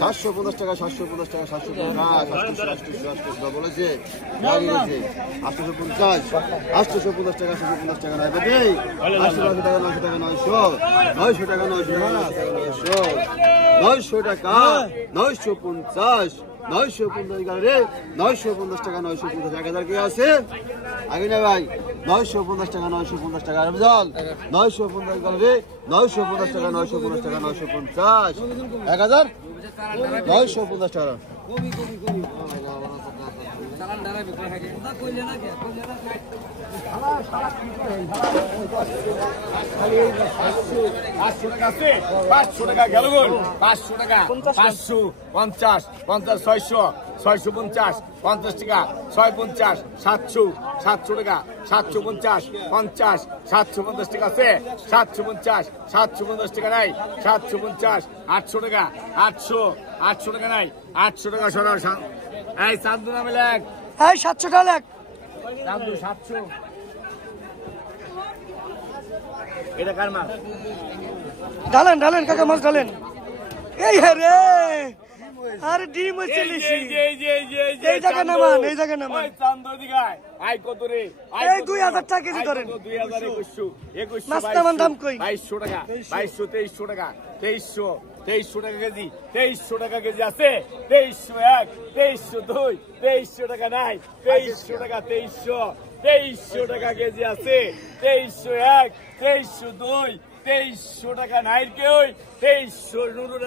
750 টাকা 750 টাকা 750 বলেছে 850 850 টাকা 850 টাকা নাই বেটি 800 টাকা 900 টাকা 900 টাকা 900 টাকা 950 950 রে 950 টাকা 950 1000 কি আছে আগে না ভাই 950 টাকা 950 টাকা আর বুঝল 950 গেল রে 950 টাকা 950 টাকা 950 1000 950 টাকা চালান দাঁড়াবে কই হাজে না কইলে না কে কইলে না 500 টাকা আছে 500 টাকা গেল গোল 500 টাকা 550 50 600 650 50 টাকা 650 700 700 টাকা 750 50 750 টাকা আছে 750 750 টাকা নাই 750 800 টাকা 800 টাকা নাই 800 টাকা সরাও এই চান্দু নামে লেখ এই 700 টাকা লেখ চান্দু 700 এটা কার মাছ ঢালেন ঢালেন কাকা মাছ ঢালেন এই রে আরে ডিম হচ্ছে লিসি এই জায়গা নামান এই জায়গা নামান ওই চান্দু দিগায় আই কত রে এই 2000 টাকা কেজি ধরেন 2021 মাছ নামান দাম কই 2200 টাকা 2200 টাকা 2300 টাকা কেজি 2300 টাকা কেজি আছে 2301 2302 2300 টাকা নাই 2300 টাকা 2300 টাকা কেজি আছে 2301 2302 2300 টাকা নাই কেউ 2300